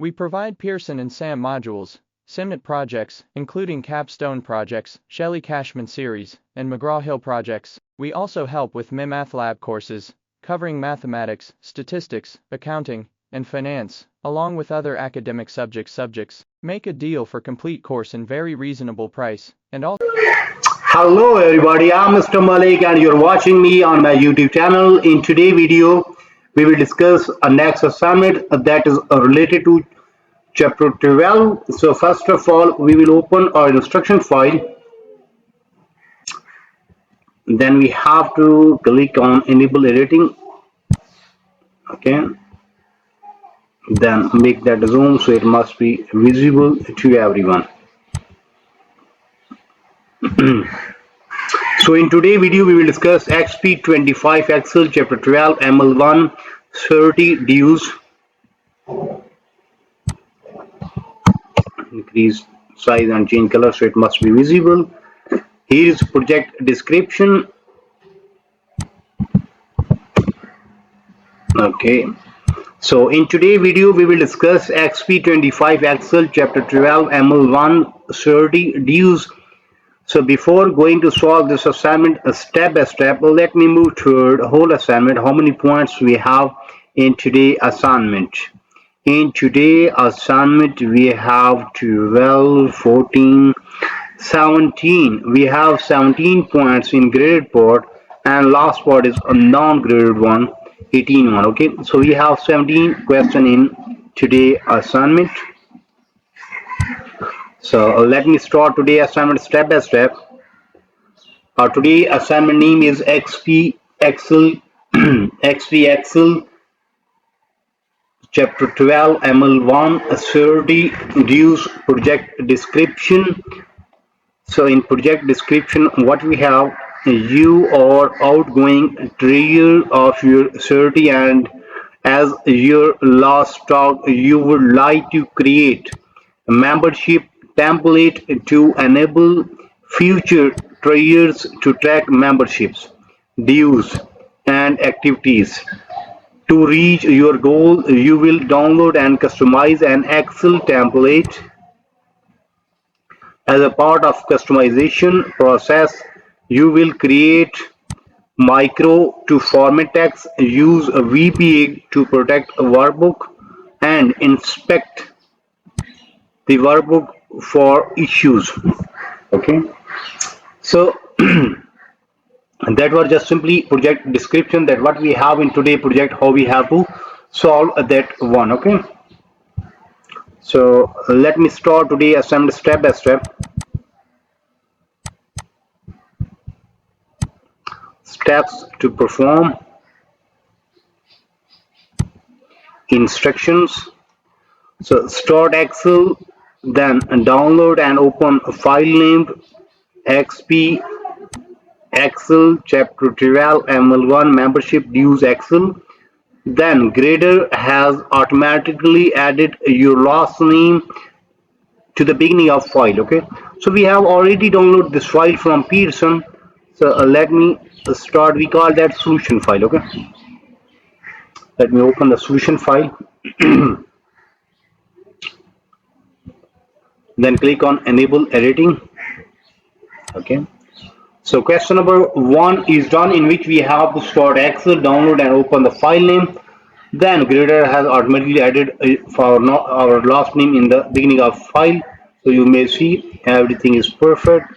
We provide Pearson and SAM modules, SIMNet projects, including Capstone projects, Shelley Cashman series, and McGraw-Hill projects. We also help with MyMathLab courses, covering mathematics, statistics, accounting, and finance, along with other academic subjects. Make a deal for complete course in very reasonable price, and also Hello everybody, I'm Mr. Malik and you're watching me on my YouTube channel. In today's video, we will discuss a next assignment that is related to chapter 12. So first of all, we will open our instruction file. Then we have to click on enable editing. Okay. Then make that zoom so it must be visible to everyone. So in today's video, we will discuss XP25 Excel chapter 12 ML1 Sorority dues. Increase size and change color so it must be visible. Here is project description. Okay. So in today's video, we will discuss XP25 Excel chapter 12 ML1 Sorority dues. So before going to solve this assignment step by step, let me move toward whole assignment. How many points we have in today's assignment? In today's assignment, we have 12, 14, 17. We have 17 points in graded part, and last part is a non-graded one, 18 one. Okay, so we have 17 questions in today's assignment. So let me start today's assignment step by step. Our today assignment name is XP Excel XP Excel chapter 12 ML1 Sorority dues project description. So in project description, what we have, you are outgoing treasurer of your sorority, and as your last talk, you would like to create a membership template to enable future treasurers to track memberships, dues, and activities. To reach your goal, you will download and customize an Excel template. As a part of customization process, you will create micro to format text, use a VBA to protect a workbook, and inspect the workbook for issues. Okay, so that was just simply project description, that what we have in today project, how we have to solve that one. Okay, so let me start today assignment step by step. Steps to perform, instructions. So start Excel, then download and open a file named XP Excel chapter 12 ML1 membership dues Excel. Then grader has automatically added your last name to the beginning of file. Okay, so we have already downloaded this file from Pearson. So let me start, we call that solution file. Okay, let me open the solution file. Then click on enable editing. Okay, so question number 1 is done, in which we have to start Excel, download and open the file name. Then grader has automatically added our last name in the beginning of file, so you may see everything is perfect.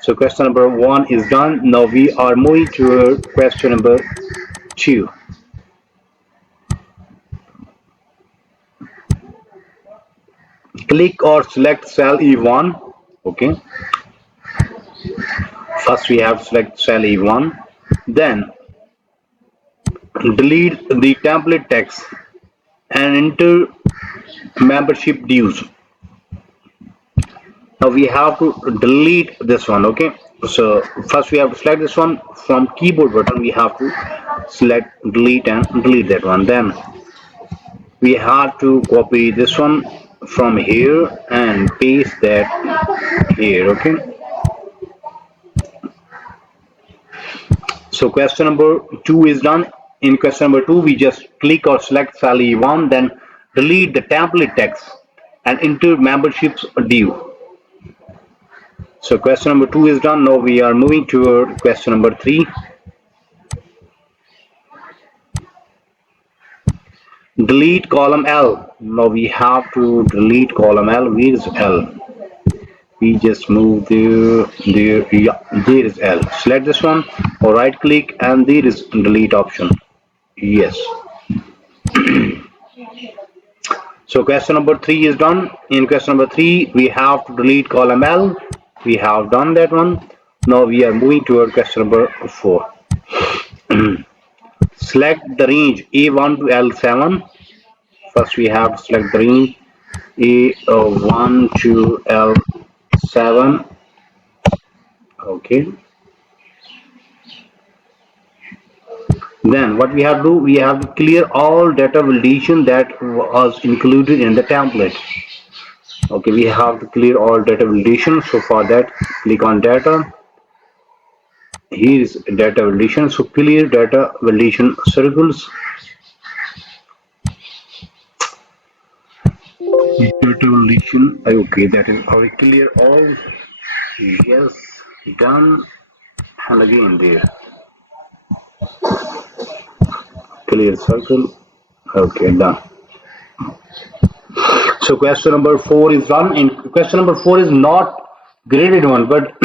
So question number 1 is done. Now we are moving to question number 2. Click or select cell E1. Okay, first we have to select cell E1, then delete the template text and enter membership dues. Now we have to delete this one. Okay, so first we have to select this one from keyboard button, we have to select delete and delete that one. Then we have to copy this one from here and paste that here. Okay, so question number 2 is done. In question number 2, we just click or select cell E1, then delete the template text, and enter memberships due. So question number 2 is done. Now we are moving toward question number 3. Delete column L. Now we have to delete column L. Where is L? We just move there, yeah, there is L. Select this one or right click and there is delete option. Yes. So question number 3 is done. In question number 3, we have to delete column L. We have done that one. Now we are moving toward question number 4. Select the range A1 to L7. First we have to select the range A1 to L7. Okay. Then what we have to do, we have to clear all data validation that was included in the template. Okay, we have to clear all data validation. So for that, click on data. Here is data validation. So clear data validation circles. Data validation. Okay, that is our clear all. Yes, done. And again there, clear circle. Okay, done. So question number 4 is done. And question number 4 is not graded one, but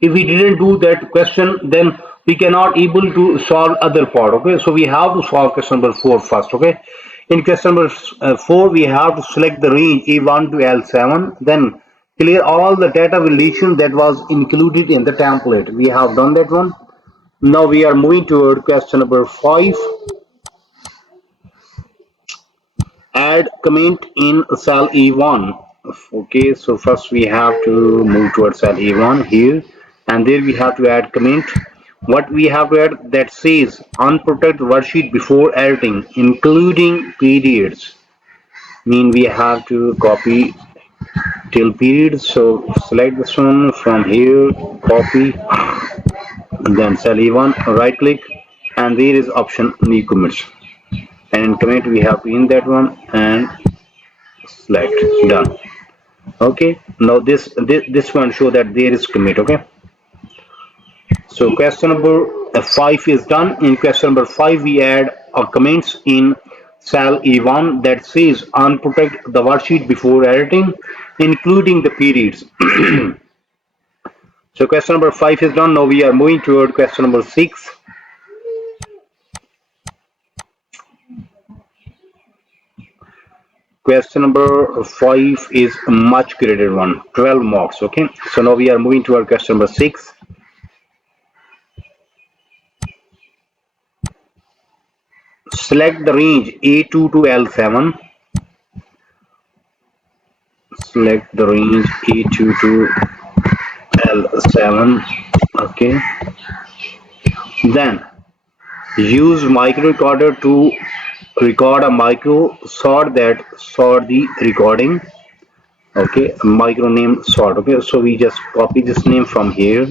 if we didn't do that question, then we cannot able to solve other part. Okay, so we have to solve question number 4 first. Okay, in question number 4, we have to select the range A1 to L7, then clear all the data validation that was included in the template. We have done that one. Now we are moving toward question number 5. Add comment in cell E1. Okay, so first we have to move towards cell E1 here, and there we have to add comment. What we have to add, that says unprotected worksheet before editing, including periods. Mean we have to copy till periods. So select this one from here, copy, then cell E1, right click, and there is option new commits. And in commit we have to in that one and select done. Okay, now this one show that there is commit. Okay, so question number 5 is done. In question number 5, we add a comments in cell E1 that says unprotect the worksheet before editing, including the periods. So question number 5 is done. Now we are moving toward question number 6. Question number 5 is a much graded one, 12 marks. Okay, so now we are moving toward question number 6. Select the range A2 to L7. Select the range A2 to L7. Okay. Then use micro recorder to record a micro sort the recording. Okay, micro name sort. Okay, so we just copy this name from here.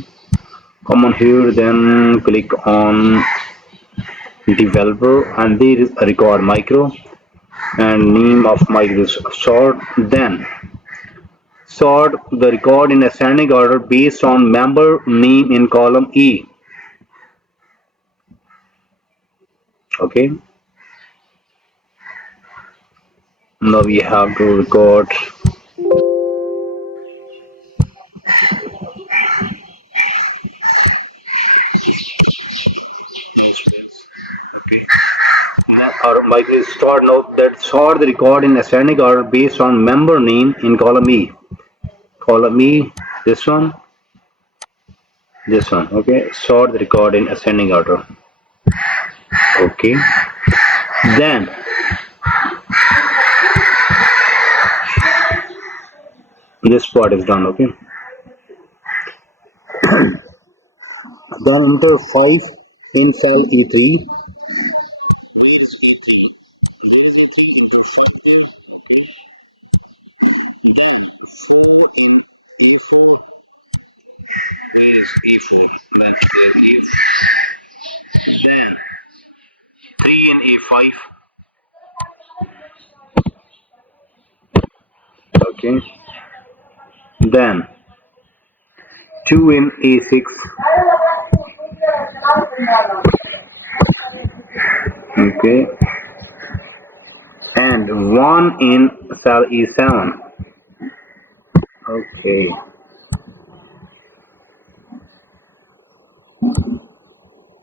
Come on here, then click on developer, and there is a record micro, and name of micro sort. Then sort the record in ascending order based on member name in column E. Okay. Now we have to record no space. Okay. Then our micro is stored now that sort the record in ascending order based on member name in column E. Column E, this one, this one. Okay. Sort the record in ascending order. Okay. Then this part is done. Okay. Then enter 5 in cell E3. Where is E3? There is E3, enter 5 there. Okay. Then 4 in A4. Where is E4? Then there is. Then 3 in A5. Okay. Then 2 in A6. Okay. And 1 in cell E7. Okay.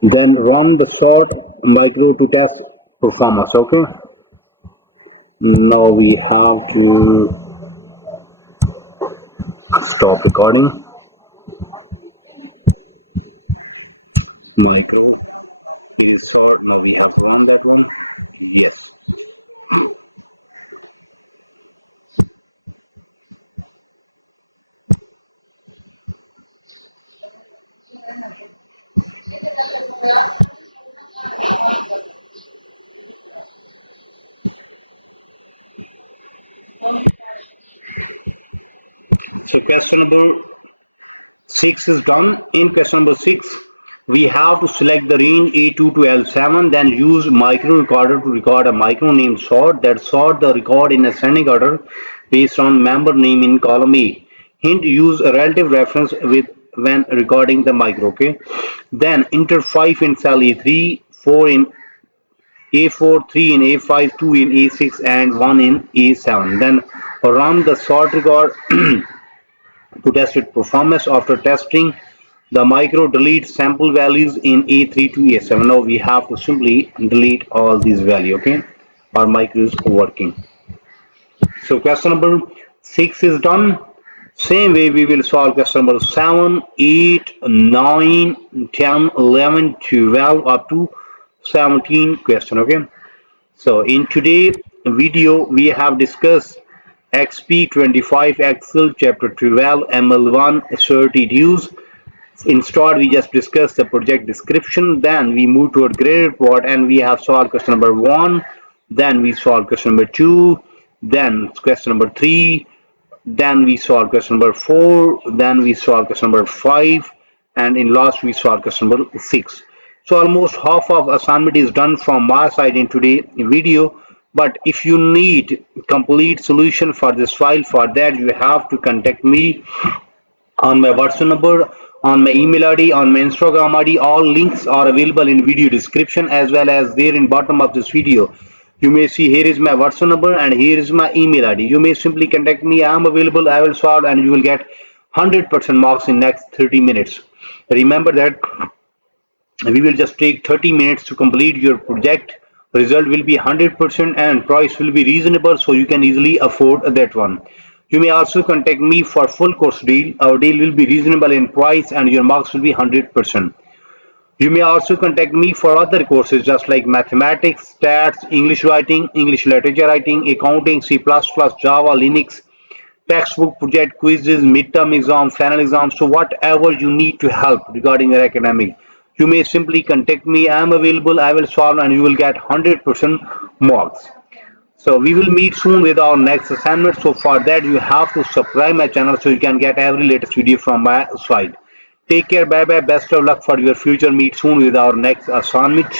Then run the sort micro to test performance. Okay. Now we have to stop recording. Micro. It is sort. Now we have to run that one. Yes. So question number 6 is done. In question number 6, we have to select the range A2 to L7, then use micro recorder to record a micro name sort that sort the record in ascending order based on member name in column A. Hint, use a relative reference with when recording the micro. Okay. Then enter 5 in cell A3, 4 in A4, 3 in A5, 2 in A6, and 1 in A7. Then run the sort record to test its performance. After testing, the micro delete sample values in A3 to A7. Now we have to simply delete all these values. Okay, our micro is working. So question number 6 is done. Same way we will solve question number 7, 8, 9, 10, 11, 12 up to 17 question. Okay. So in today's video we have discussed XP25 Excel chapter 12 ML1 Sorority dues. Instead, we just discussed the project description. Then we move to a grade report and we have solved question number 1. Then we solved question number 2. Then question number 3. Then we solved question number 4. Then we solved question number 5. And in last, we solved question number 6. So almost half of assignment is done from my side in today's video. But if you need complete solution for this file, for that you have to contact me on my WhatsApp number, on my email ID, on my Instagram ID. All links are available in video description as well as there in bottom of this video. You may see here is my WhatsApp number and here is my email ID. You may simply contact me. I am available. I will solve and you will get 100% marks in next 30 minutes. Remember that we will just take 30 minutes to complete your project. Result will be 100% and price will be reasonable, so you can easily afford that one. You may also contact me for full course deal. Our deal will be reasonable in price and your marks will be 100%. You may also contact me for other courses just like mathematics, stats, English writing, English literature writing, accounting, C++, Java, Linux, textbook, project, quizzes, midterm exam, final exam. So whatever you need to help regarding your academic, you may simply contact me. I am available. I will solve and you will get 100% marks. So we will meet soon with our next assignment. So for that you have to subscribe my channel so you can get every latest video from my side. Take care. Bye bye. Best of luck for your future. Meet soon with our next assignment.